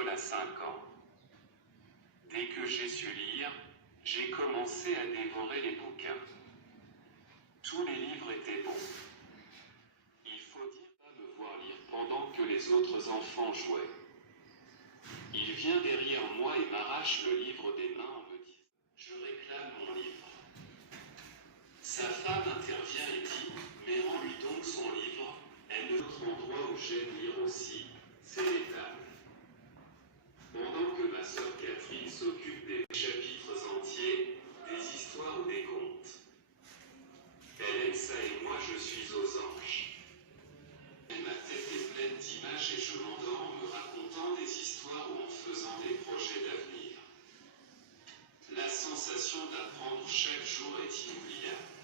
l'école à 5 ans. Dès que j'ai su lire, j'ai commencé à dévorer les bouquins. Tous les livres étaient bons. Il faut dire pas me voir lire pendant que les autres enfants jouaient. Il vient derrière moi et m'arrache le livre des mains en me disant « Je réclame mon livre ». Sa femme intervient et dit « Mais rends-lui donc son livre, elle ne l'autre endroit où j'aime lire aussi, c'est l'étable ». Pendant que ma sœur Catherine s'occupe des chapitres entiers, des histoires ou des contes. Elle aime ça et moi je suis aux anges. Ma tête est pleine d'images et je m'endors en me racontant des histoires ou en faisant des projets d'avenir. La sensation d'apprendre chaque jour est inoubliable.